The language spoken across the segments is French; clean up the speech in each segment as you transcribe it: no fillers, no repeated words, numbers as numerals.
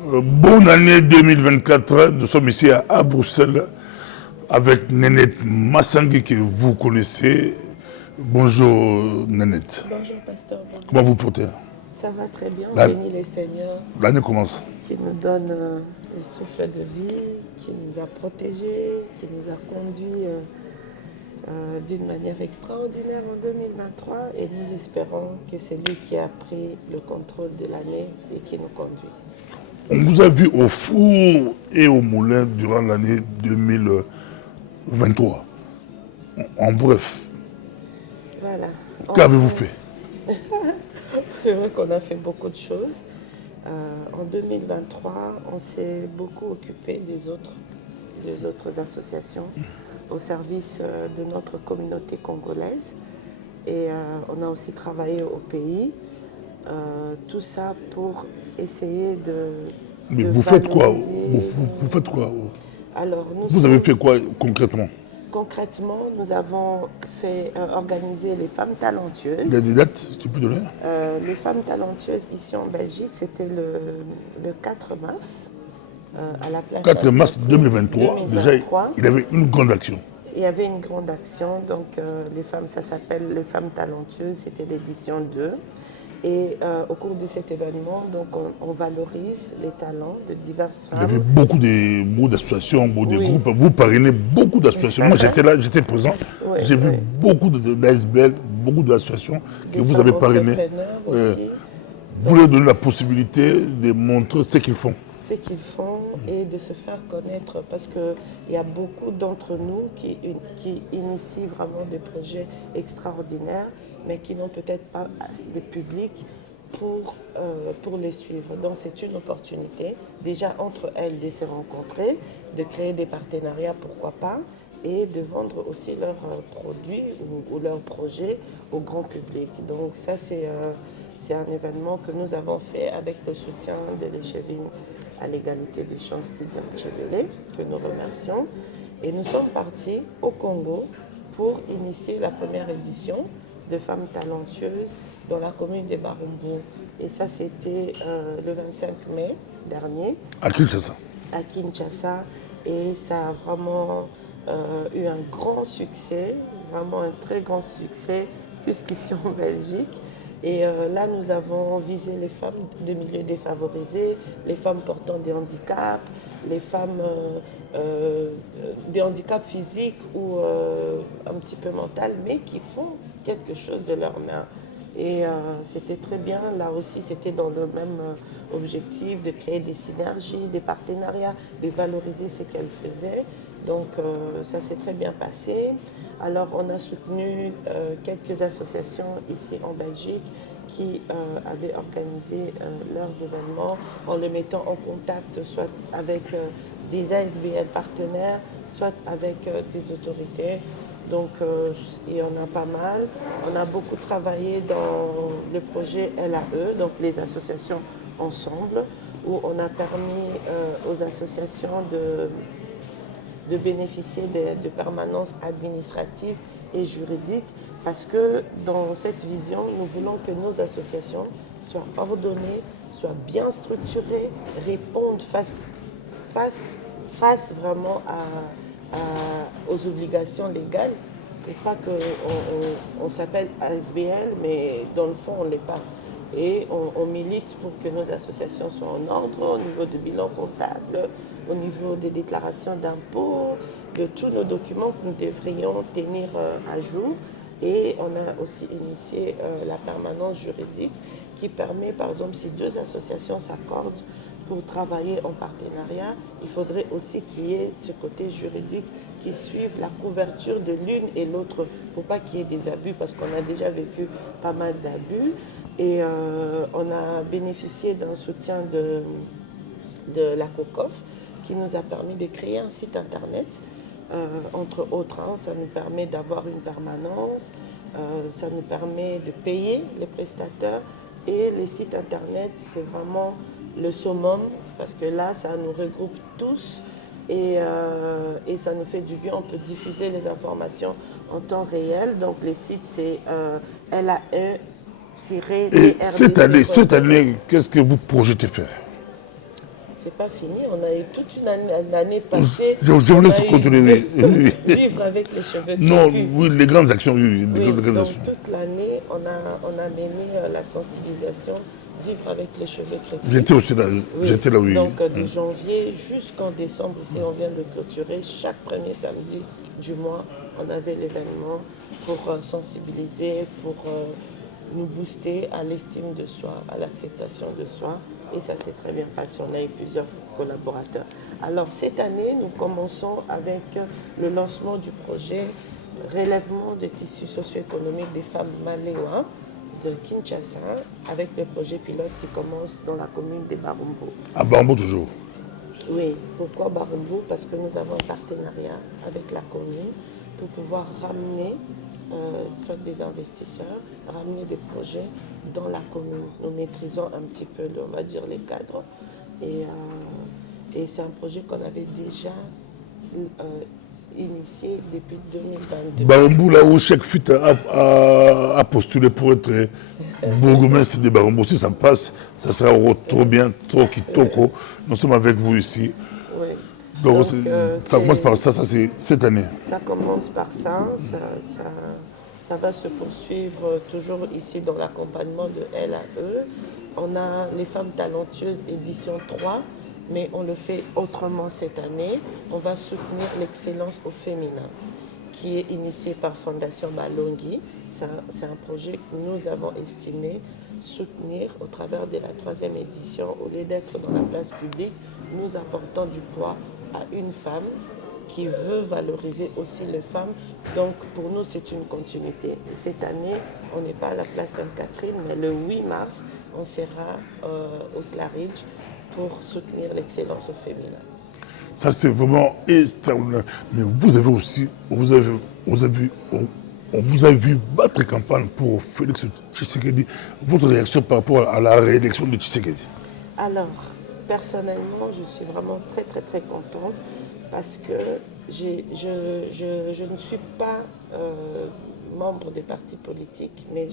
Bonne année 2024. Nous sommes ici à Bruxelles avec Nénette Massangui que vous connaissez. Bonjour Nénette. Bonjour pasteur. Comment vous portez? Ça va très bien. La- Bénis les Seigneurs L'année commence. qui nous donne le souffle de vie, qui nous a protégés, qui nous a conduits d'une manière extraordinaire en 2023 et nous espérons que c'est lui qui a pris le contrôle de l'année et qui nous conduit. On vous a vu au four et au moulin durant l'année 2023. En bref, Voilà. qu'avez-vous fait? C'est vrai qu'on a fait beaucoup de choses. En 2023, on s'est beaucoup occupé des autres associations au service de notre communauté congolaise. Et on a aussi travaillé au pays. Tout ça pour essayer Mais de vous faites quoi? valoriser- Vous faites quoi? Alors, Vous avez fait quoi concrètement? concrètement, nous avons fait organiser les femmes talentueuses. Il y a des dates, si tu peux donner? Les femmes talentueuses ici en Belgique, c'était le 4 mars à la place 4 mars 2023, 2023. déjà, il avait une grande action. Il y avait une grande action, donc les femmes, ça s'appelle les femmes talentueuses, c'était l'édition 2. Et au cours de cet événement, donc on valorise les talents de diverses Il y avait femmes. beaucoup d'associations, beaucoup de Oui. groupes. Vous parrainez beaucoup d'associations. Moi, j'étais là, j'étais présent. Oui, J'ai vu oui. beaucoup d'ASBL, beaucoup d'associations que Des vous avez femmes parrainées. entrepreneurs Euh, aussi. Vous leur donnez la possibilité de montrer ce qu'ils font. Ce qu'ils font et de se faire connaître parce qu'il y a beaucoup d'entre nous qui initient vraiment des projets extraordinaires mais qui n'ont peut-être pas de public pour les suivre. Donc c'est une opportunité déjà entre elles de se rencontrer, de créer des partenariats, pourquoi pas, et de vendre aussi leurs produits ou leurs projets au grand public. Donc ça c'est un événement que nous avons fait avec le soutien de l'échevine à l'égalité des chances Lydia Chevelé, que nous remercions. Et nous sommes partis au Congo pour initier la première édition de Femmes talentueuses dans la commune de Barumbu. Et ça, c'était le 25 mai dernier À qui c'est ça? à Kinshasa. Et ça a vraiment eu un grand succès, vraiment un très grand succès, plus qu'ici en Belgique. Et là, nous avons visé les femmes de milieux défavorisés, les femmes portant des handicaps, les femmes des handicaps physiques ou un petit peu mental, mais qui font quelque chose de leurs mains. Et c'était très bien. Là aussi, c'était dans le même objectif de créer des synergies, des partenariats, de valoriser ce qu'elles faisaient. Donc ça s'est très bien passé. Alors on a soutenu quelques associations ici en Belgique qui avaient organisé leurs événements en les mettant en contact soit avec des ASBL partenaires, soit avec des autorités. Donc il y en a pas mal. On a beaucoup travaillé dans le projet LAE, donc les associations ensemble, où on a permis aux associations de bénéficier de permanences administratives et juridiques parce que dans cette vision, nous voulons que nos associations soient ordonnées, soient bien structurées, répondent face vraiment aux obligations légales et pas qu'on s'appelle ASBL, mais dans le fond, on ne l'est pas. Et on milite pour que nos associations soient en ordre au niveau du bilan comptable, au niveau des déclarations d'impôts, de tous nos documents que nous devrions tenir à jour. Et on a aussi initié la permanence juridique qui permet, par exemple, si deux associations s'accordent pour travailler en partenariat, il faudrait aussi qu'il y ait ce côté juridique qui suive la couverture de l'une et l'autre pour pas qu'il y ait des abus, parce qu'on a déjà vécu pas mal d'abus. Et on a bénéficié d'un soutien de la COCOF qui nous a permis de créer un site internet, entre autres. Ça nous permet d'avoir une permanence, ça nous permet de payer les prestataires. Et les sites internet, c'est vraiment le summum, parce que là, ça nous regroupe tous et ça nous fait du bien. On peut diffuser les informations en temps réel. Donc les sites, c'est LAE. Et cette année, qu'est-ce que vous projetez faire? c'est pas fini. On a eu toute une année passée. Je on voulais a eu continuer. vivre avec les cheveux Non, crépus. oui, les grandes actions, oui, les Oui, grandes donc actions. toute l'année, on a mené la sensibilisation, vivre avec les cheveux crépus. J'étais aussi là, Oui. j'étais là, oui. Donc de janvier jusqu'en décembre, ici on vient de clôturer. Chaque premier samedi du mois, on avait l'événement pour sensibiliser, pour nous booster à l'estime de soi, à l'acceptation de soi. Et ça s'est très bien passé. On a eu plusieurs collaborateurs. Alors cette année, nous commençons avec le lancement du projet relèvement des tissus socio-économiques des femmes maléois de Kinshasa avec des projets pilotes qui commencent dans la commune de Barumbu. À Bambo toujours. Oui, pourquoi Barumbu? Parce que nous avons un partenariat avec la commune pour pouvoir ramener soit des investisseurs, ramener des projets dans la commune. Nous maîtrisons un petit peu, on va dire, les cadres. Et c'est un projet qu'on avait déjà initié depuis 2022. Barambou, là où chaque fuite a postulé pour être bourgmestre de Barambou, si ça passe, ça sera trop bien, trop kitoko. Nous sommes avec vous ici. Oui. Donc, ça commence par ça, c'est cette année. Ça commence par ça, ça va se poursuivre toujours ici dans l'accompagnement de LAE. On a les femmes talentueuses édition 3, mais on le fait autrement cette année. On va soutenir l'excellence au féminin, qui est initié par Fondation Malongi. C'est un projet que nous avons estimé soutenir au travers de la 3e édition. Au lieu d'être dans la place publique, nous apportons du poids à une femme qui veut valoriser aussi les femmes. Donc pour nous, c'est une continuité. Cette année, on n'est pas à la place Sainte-Catherine, mais le 8 mars, on sera au Claridge pour soutenir l'excellence au féminin. Ça, c'est vraiment extraordinaire. Mais vous avez aussi, on vous a vu battre campagne pour Félix Tshisekedi. Votre réaction par rapport à la réélection de Tshisekedi? Alors, personnellement, je suis vraiment très très très contente parce que je ne suis pas membre des partis politiques, mais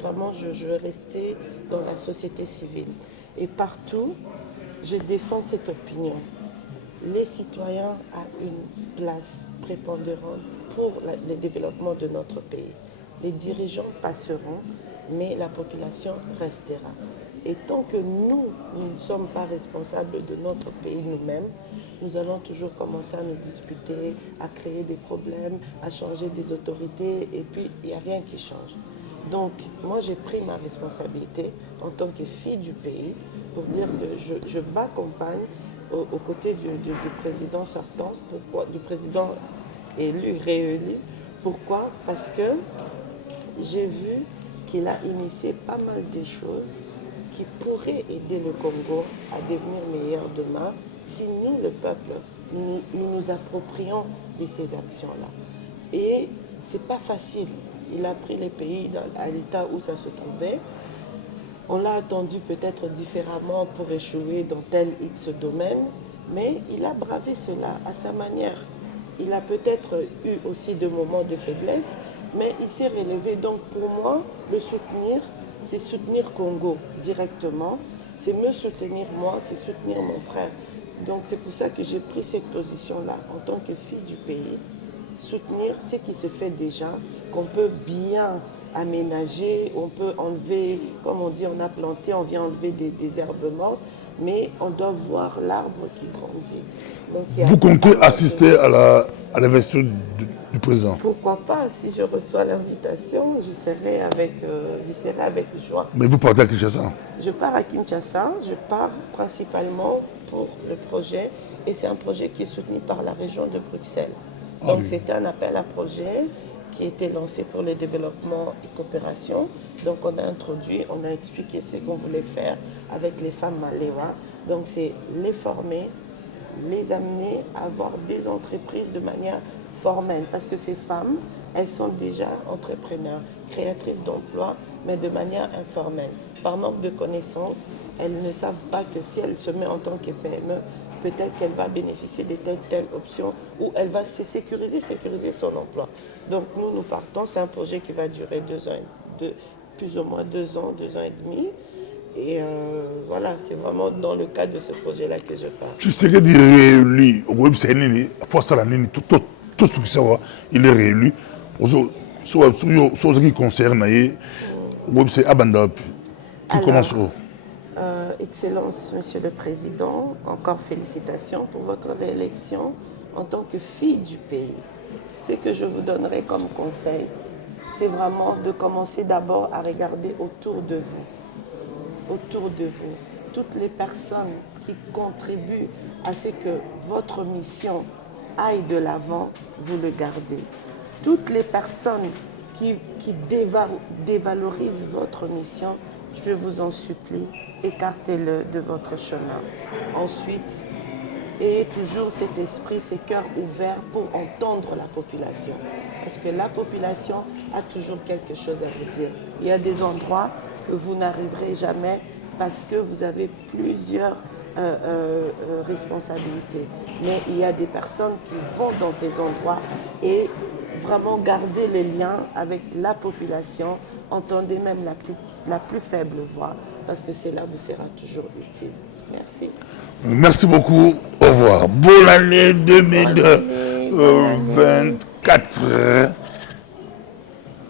vraiment je veux rester dans la société civile. Et partout, je défends cette opinion. Les citoyens ont une place prépondérante pour le développement de notre pays. Les dirigeants passeront, mais la population restera. Et tant que nous ne sommes pas responsables de notre pays nous-mêmes, nous allons toujours commencer à nous disputer, à créer des problèmes, à changer des autorités, et puis il n'y a rien qui change. Donc, moi, j'ai pris ma responsabilité en tant que fille du pays pour dire que je bats campagne aux côtés du président sortant, du président élu, réélu. Pourquoi? Parce que j'ai vu qu'il a initié pas mal de choses qui pourraient aider le Congo à devenir meilleur demain si nous, le peuple, nous approprions de ces actions-là. Et c'est pas facile. Il a pris les pays à l'état où ça se trouvait. On l'a attendu peut-être différemment pour échouer dans tel X domaine, mais il a bravé cela à sa manière. Il a peut-être eu aussi des moments de faiblesse, mais il s'est relevé. Donc pour moi, le soutenir, c'est soutenir Congo directement, c'est me soutenir moi, c'est soutenir mon frère. Donc c'est pour ça que j'ai pris cette position-là en tant que fille du pays, soutenir ce qui se fait déjà, qu'on peut bien aménager, on peut enlever, comme on dit, on a planté, on vient enlever des herbes mortes, mais on doit voir l'arbre qui grandit. Donc, vous comptez assister à l'investiture du président? Pourquoi pas? Si je reçois l'invitation, je serai avec joie. Mais vous partez à Kinshasa? Je pars à Kinshasa, je pars principalement pour le projet, et c'est un projet qui est soutenu par la région de Bruxelles. Donc c'était un appel à projet qui a été lancé pour le développement et coopération. Donc on a introduit, on a expliqué ce qu'on voulait faire avec les femmes maléois. Donc c'est les former, les amener à avoir des entreprises de manière formelle. Parce que ces femmes, elles sont déjà entrepreneurs, créatrices d'emplois, mais de manière informelle. Par manque de connaissances, elles ne savent pas que si elles se mettent en tant que PME, peut-être qu'elle va bénéficier de telle option ou elle va se sécuriser son emploi. Donc nous partons, c'est un projet qui va durer 2 ans, plus ou moins 2 ans, 2 ans et demi. Et voilà, c'est vraiment dans le cadre de ce projet-là que je parle. Tu sais que dire réélu, au web c'est nini, force à la nini, tout ce qui savoir, il est réélu. Ce qui concerne, au web c'est Abanda, qui commence au. Excellence, Monsieur le Président, encore félicitations pour votre réélection en tant que fille du pays. Ce que je vous donnerai comme conseil, c'est vraiment de commencer d'abord à regarder autour de vous. Autour de vous. Toutes les personnes qui contribuent à ce que votre mission aille de l'avant, vous le gardez. Toutes les personnes qui dévalorisent votre mission, je vous en supplie, écartez-le de votre chemin. Ensuite, ayez toujours cet esprit, ces cœurs ouverts pour entendre la population. Parce que la population a toujours quelque chose à vous dire. Il y a des endroits que vous n'arriverez jamais parce que vous avez plusieurs responsabilités. Mais il y a des personnes qui vont dans ces endroits et vraiment garder les liens avec la population, entendez même la plus faible voix, parce que cela vous sera toujours utile. Merci. Merci beaucoup. Au revoir. Bonne année 2024.